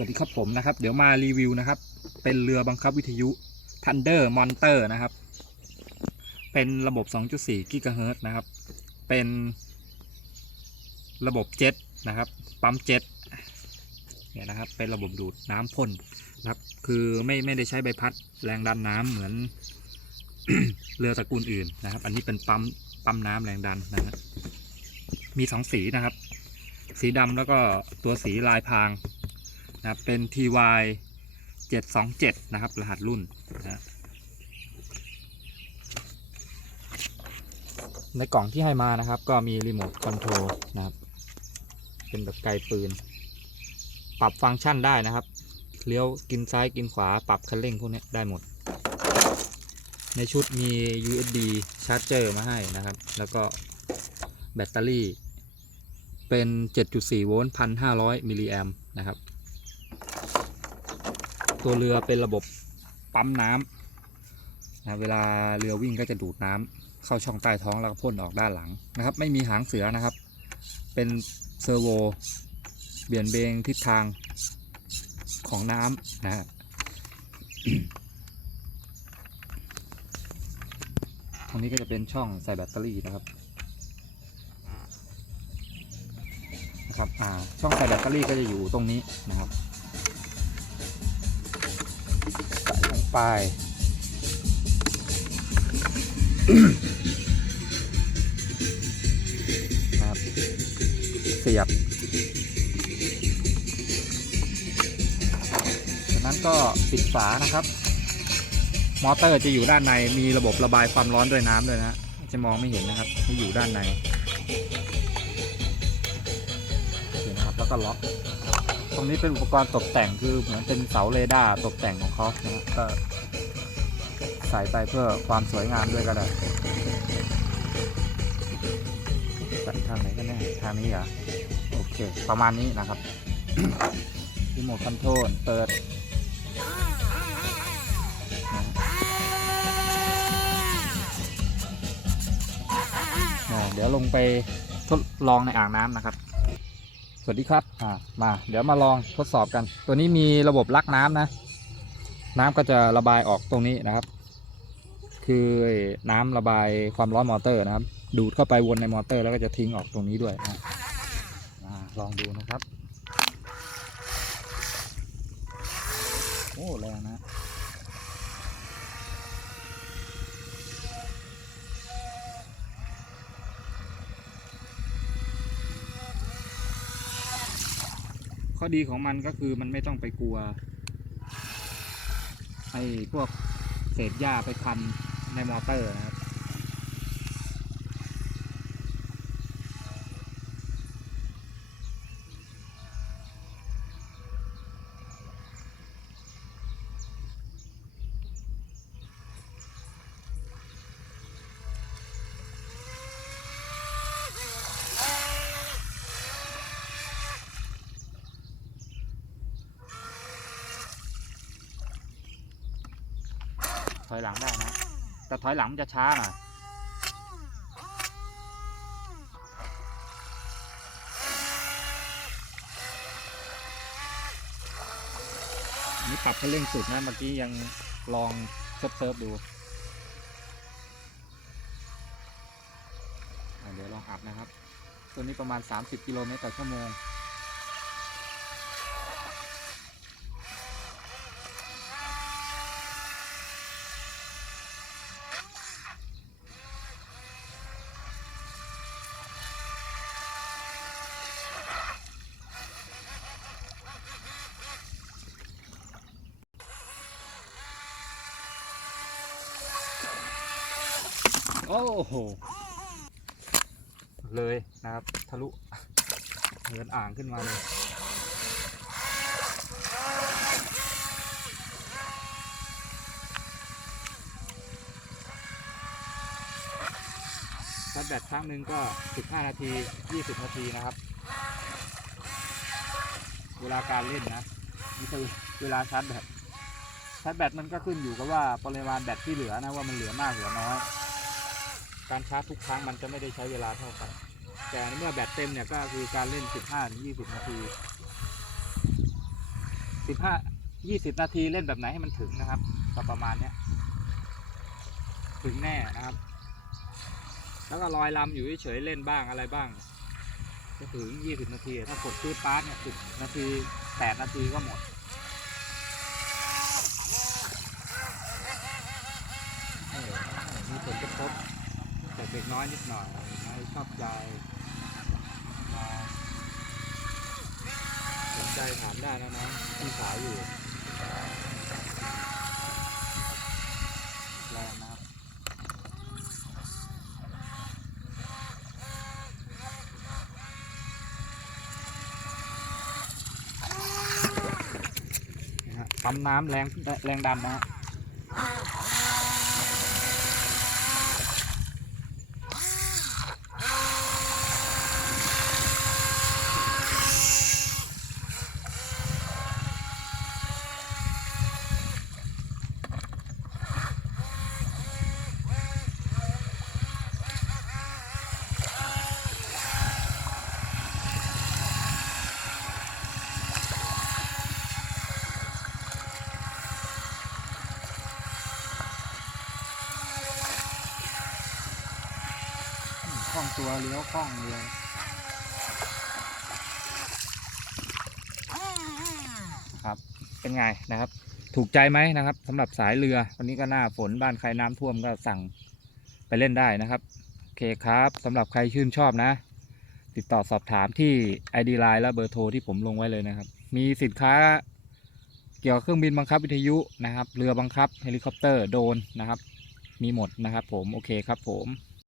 วัสดีครับผมนะครับ เดี๋ยวมารีวิวนะครับ เป็นเรือบังคับวิทยุ Thunder Monster นะครับ เป็นระบบ 2.4 กิกะเฮิรตซ์นะครับ เป็นระบบเจ็ตนะครับ ปั๊มเจ็ตเนี่ยนะครับ เป็นระบบดูดน้ำพ่นนะครับ คือไม่ไม่ได้ใช้ใบพัดแรงดันน้ำเหมือนเรือตระกูลอื่นนะครับ อันนี้เป็นปั๊มปั๊มน้ำแรงดันนะครับ มีสองสีนะครับ สีดำแล้วก็ตัวสีลายพราง นะครับเป็น TY 727 นะครับ รหัสรุ่นนะในกล่องที่ให้มานะครับ ก็มีรีโมทคอนโทรลนะครับ เป็นแบบไกลปืน ปรับฟังก์ชันได้นะครับ เลี้ยวกินซ้ายกินขวาปรับคันเร่งพวกนี้ได้หมด ในชุดมี USB ชาร์จเจอร์มาให้นะครับ แล้วก็แบตเตอรี่เป็น 7.4 โวลต์ 1,500 มิลลิแอมป์นะครับ ตัวเรือเป็นระบบปั๊มน้ำนะเวลาเรือวิ่งก็จะดูดน้ำเข้าช่องใต้ท้องแล้วก็พ่นออกด้านหลังนะครับ ไม่มีหางเสือนะครับ เป็นเซอร์โวเบี่ยนเบงทิศทางของน้ำนะฮะตรงนี้ก็จะเป็นช่องใส่แบตเตอรี่นะครับนะครับอ่าช่องใส่แบตเตอรี่ก็จะอยู่ตรงนี้นะครับ ใส่ลงไปครับ เสียบ จากนั้นก็ปิดฝานะครับ มอเตอร์จะอยู่ด้านใน มีระบบระบายความร้อนด้วยน้ำด้วยนะ จะมองไม่เห็นนะครับที่อยู่ด้านในโอเคนะครับ แล้วก็ล็อก ตรงนี้เป็นอุปกรณ์ตกแต่งคือเหมือนเป็นเสาเรดาร์ตกแต่งของเขานะก็ใส่ไปเพื่อความสวยงามด้วยก็ได้ใส่ทางไหนกันแน่ทางนี้เหรอโอเค ประมาณนี้นะครับรีโมทคอนโทรลเปิดเดี๋ยวลงไปทดลองในอ่างน้ำนะครับ วัสดีครับอ่ามาเดี๋ยวมาลองทดสอบกัน ตัวนี้มีระบบลักน้ำนะ น้ำก็จะระบายออกตรงนี้นะครับ คือน้ำระบายความร้อนมอเตอร์นะครับ ดูดเข้าไปวนในมอเตอร์ แล้วก็จะทิ้งออกตรงนี้ด้วยนะลองดูนะครับ โอ้แรงนะ ข้อดีของมันก็คือมันไม่ต้องไปกลัวไอ้พวกเศษหญ้าไปพันในมอเตอร์นะครับ ถอยหลังได้นะ แต่ถอยหลังมันจะช้าหน่อยนนี้ปรับให้เร่งสุดนะเมื่อกี้ยังลองเซิร์ฟเซิร์ฟดูเดี๋ยวลองอัพนะครับ ตัวนี้ประมาณ 30 กิโลเมตรต่อชั่วโมง โอ้โห เลยนะครับ ทะลุเหมือนอ่างขึ้นมาเลยชาร์จแบตครั้งหนึ่งก็ 15 นาที 20 นาทีนะครับ เวลาการเล่นนะนี่คือเวลาชาร์จแบตชาร์จแบตมันก็ขึ้นอยู่กับว่าปริมาณแบตที่เหลือนะว่ามันเหลือมากเหลือน้อย การชาร์จทุกครั้งมันจะไม่ได้ใช้เวลาเท่ากัน แต่เมื่อแบตเต็มเนี่ยก็คือการเล่น 15-20 นาทีสิบห้ายี่สิบนาทีเล่นแบบไหนให้มันถึงนะครับก็ประมาณนี้ถึงแน่นะครับ แล้วก็ลอยลำอยู่เฉยเล่นบ้างอะไรบ้าง จะถึงยี่สิบนาที ถ้ากดชูดปาร์ตเนี่ยสิบนาทีแปดนาทีก็หมด เออมีผลกระทบแต่เด็กน้อยนิดหน่อยไม่ชอบใจสนใจถามได้นะน้องพี่สาวอยู่แรงนะครับนะฮะปั๊มน้ำแรงแรงดันนะฮะ ค ล่องตัวเลี้ยวคล่องเลยครับเป็นไงนะครับ ถูกใจไหมนะครับสำหรับสายเรือวันนี้ก็หน้าฝนบ้านใครน้ำท่วมก็สั่งไปเล่นได้นะครับโอเคครับสำหรับใครชื่นชอบนะ ติดต่อสอบถามที่ ID Line และเบอร์โทรที่ผมลงไว้เลยนะครับ มีสินค้าเกี่ยวกับเครื่องบินบังคับวิทยุนะครับ เรือบังคับเฮลิคอปเตอร์โดนนะครับ มีหมดนะครับผม โอเคครับผม